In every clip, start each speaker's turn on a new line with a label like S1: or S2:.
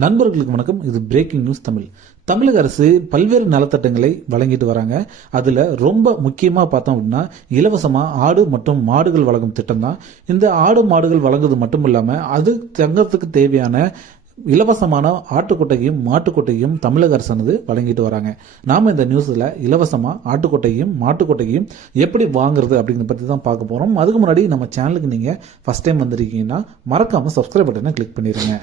S1: நண்பர்களுக்கு வணக்கம். இது பிரேக்கிங் நியூஸ் தமிழ். தமிழக அரசு பல்வேறு நலத்திட்டங்களை வழங்கிட்டு வராங்க. அதில் ரொம்ப முக்கியமாக பார்த்தோம் அப்படின்னா இலவசமாக ஆடு மற்றும் மாடுகள் வழங்கும் திட்டம் தான் இந்த ஆடு மாடுகள் வழங்குவது மட்டும் இல்லாமல் அது தங்கத்துக்கு தேவையான இலவசமான ஆட்டுக்கொட்டையும் மாட்டுக்கொட்டையும் தமிழக அரசானது வழங்கிட்டு வராங்க. நாம இந்த நியூஸ்ல இலவசமா ஆட்டுக்கொட்டையும் மாட்டுக்கொட்டையும் எப்படி வாங்குறது அப்படிங்கிறத பத்தி தான் பார்க்க போறோம். அதுக்கு முன்னாடி நம்ம சேனலுக்கு நீங்க ஃபர்ஸ்ட் டைம் வந்திருக்கீங்கன்னா மறக்காம சப்ஸ்கிரைப் பட்டனை கிளிக் பண்ணிருங்க.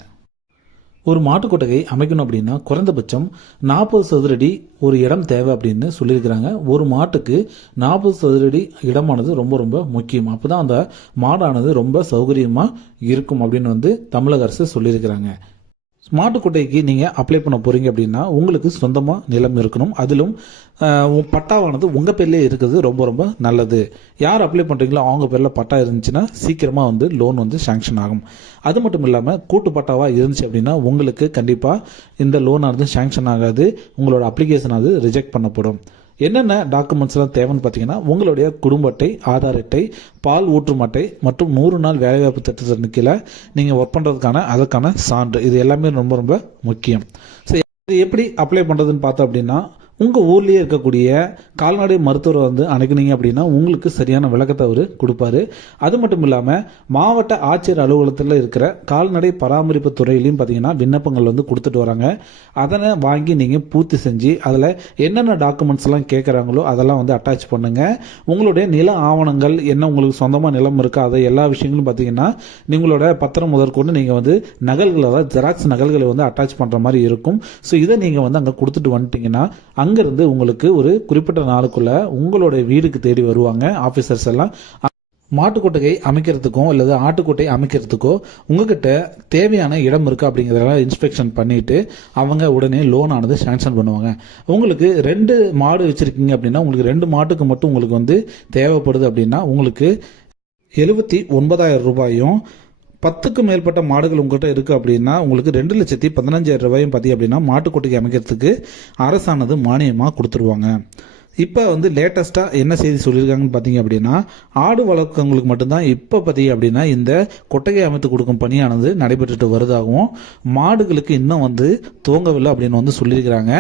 S1: ஒரு மாட்டுக்கொட்டகை அமைக்கணும் அப்படின்னா குறைந்தபட்சம் நாற்பது சதுரடி ஒரு இடம் தேவை அப்படின்னு சொல்லியிருக்கிறாங்க. ஒரு மாட்டுக்கு நாற்பது சதுரடி இடமானது ரொம்ப ரொம்ப முக்கியம். அப்போ தான் அந்த மாடானது ரொம்ப சௌகரியமாக இருக்கும் அப்படின்னு வந்து தமிழக அரசு சொல்லியிருக்கிறாங்க. மாட்டுக்கொட்டைக்கு நீங்கள் அப்ளை பண்ண போகிறீங்க அப்படின்னா உங்களுக்கு சொந்தமாக நிலம் இருக்கணும். அதிலும் பட்டாவானது உங்கள் பேர்லேயே இருக்கிறது ரொம்ப ரொம்ப நல்லது. யார் அப்ளை பண்ணுறீங்களோ அவங்க பேரில் பட்டா இருந்துச்சுன்னா சீக்கிரமாக வந்து லோன் வந்து சாங்ஷன் ஆகும். அது மட்டும் இல்லாமல் கூட்டு பட்டாவாக இருந்துச்சு அப்படின்னா உங்களுக்கு கண்டிப்பாக இந்த லோனானது சாங்ஷன் ஆகாது. உங்களோட அப்ளிகேஷன் அது ரிஜெக்ட் பண்ணப்படும். என்னென்ன டாக்குமெண்ட்ஸ்லாம் தேவைன்னு பார்த்தீங்கன்னா உங்களுடைய குடும்ப அட்டை ஆதார் அட்டை பால் ஊற்றும் அட்டை மற்றும் நூறு நாள் வேலைவாய்ப்பு திட்டத்தின் கீழே நீங்கள் ஒர்க் பண்ணுறதுக்கான அதற்கான சான்று. இது எல்லாமே ரொம்ப ரொம்ப முக்கியம். ஸோ இது எப்படி அப்ளை பண்ணுறதுன்னு பார்த்தோம் அப்படின்னா உங்கள் ஊர்லேயே இருக்கக்கூடிய கால்நடை மருத்துவரை வந்து அணுகுனீங்க அப்படின்னா உங்களுக்கு சரியான விளக்கத்தை அவர் கொடுப்பாரு. அது மட்டும் இல்லாமல் மாவட்ட ஆட்சியர் அலுவலகத்தில் இருக்கிற கால்நடை பராமரிப்பு துறையிலையும் பார்த்தீங்கன்னா விண்ணப்பங்கள் வந்து கொடுத்துட்டு வராங்க. அதனை வாங்கி நீங்கள் பூர்த்தி செஞ்சு அதில் என்னென்ன டாக்குமெண்ட்ஸ்லாம் கேட்குறாங்களோ அதெல்லாம் வந்து அட்டாச் பண்ணுங்கள் உங்களுடைய நில ஆவணங்கள் என்ன உங்களுக்கு சொந்தமாக நிலம் இருக்கா அதை எல்லா விஷயங்களும் பார்த்தீங்கன்னா நீங்களோட பத்திரம் முதற்கொண்டு நீங்கள் வந்து நகல்கள் அதாவது ஜெராக்ஸ் நகல்களை வந்து அட்டாச் பண்ணுற மாதிரி இருக்கும். ஸோ இதை நீங்கள் வந்து அங்கே கொடுத்துட்டு வந்துட்டீங்கன்னா அங்கேருந்து உங்களுக்கு ஒரு குறிப்பிட்ட நாளுக்குள்ள உங்களுடைய வீடுக்கு தேடி வருவாங்க ஆஃபீஸர்ஸ் எல்லாம். மாட்டுக்கொட்டகை அமைக்கிறதுக்கோ அல்லது ஆட்டுக்கொட்டை அமைக்கிறதுக்கோ உங்ககிட்ட தேவையான இடம் இருக்கா அப்படிங்கிறதெல்லாம் இன்ஸ்பெக்ஷன் பண்ணிட்டு அவங்க உடனே லோன் ஆனது சேங்ஷன் பண்ணுவாங்க. உங்களுக்கு ரெண்டு மாடு வச்சிருக்கீங்க அப்படின்னா உங்களுக்கு ரெண்டு மாட்டுக்கு மட்டும் உங்களுக்கு வந்து தேவைப்படுது அப்படின்னா உங்களுக்கு எழுபத்தி ஒன்பதாயிரம் ரூபாயும் பத்துக்கும் மேற்பட்ட மாடுகள் உங்கள்கிட்ட இருக்குது அப்படின்னா உங்களுக்கு ரெண்டு லட்சத்தி பதினஞ்சாயிரம் ரூபாயும் பார்த்தி அப்படின்னா மாட்டுக்கொட்டைக்கு அமைக்கிறதுக்கு அரசானது மானியமாக கொடுத்துருவாங்க. இப்போ வந்து லேட்டஸ்ட்டாக என்ன செய்தி சொல்லியிருக்காங்கன்னு பார்த்தீங்க அப்படின்னா ஆடு வளர்க்கவங்களுக்கு மட்டும்தான் இப்போ பார்த்தீங்க அப்படின்னா இந்த கொட்டகை அமைத்து கொடுக்கும் பணியானது நடைபெற்றுட்டு வருதாகவும் மாடுகளுக்கு இன்னும் வந்து துவங்கவில்லை அப்படின்னு வந்து சொல்லியிருக்கிறாங்க.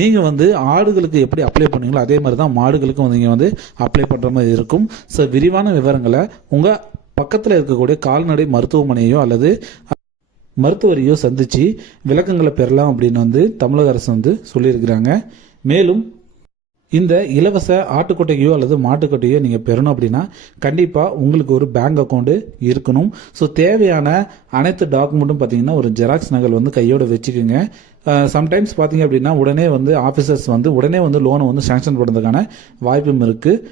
S1: நீங்கள் வந்து ஆடுகளுக்கு எப்படி அப்ளை பண்ணீங்களோ அதே மாதிரி தான் மாடுகளுக்கும் நீங்கள் வந்து அப்ளை பண்ணுற மாதிரி இருக்கும். ஸோ விரிவான விவரங்களை உங்கள் பக்கத்தில் இருக்கக்கூடிய கால்நடை மருத்துவமனையோ அல்லது மருத்துவரையோ சந்திச்சு விளக்கங்களை பெறலாம் அப்படின்னு வந்து தமிழக அரசு வந்து சொல்லியிருக்கிறாங்க. மேலும் இந்த இலவச ஆட்டுக்கொட்டையோ அல்லது மாட்டுக்கொட்டையோ நீங்கள் பெறணும் அப்படின்னா கண்டிப்பாக உங்களுக்கு ஒரு பேங்க் அக்கௌண்ட்டு இருக்கணும். ஸோ தேவையான அனைத்து டாக்குமெண்ட்டும் பார்த்தீங்கன்னா ஒரு ஜெராக்ஸ் நகல் வந்து கையோடு வச்சுக்கோங்க. சம்டைம்ஸ் பார்த்தீங்க அப்படின்னா உடனே வந்து ஆஃபீஸர்ஸ் வந்து உடனே வந்து லோனை வந்து சேங்ஷன் பண்ணுறதுக்கான வாய்ப்பும் இருக்குது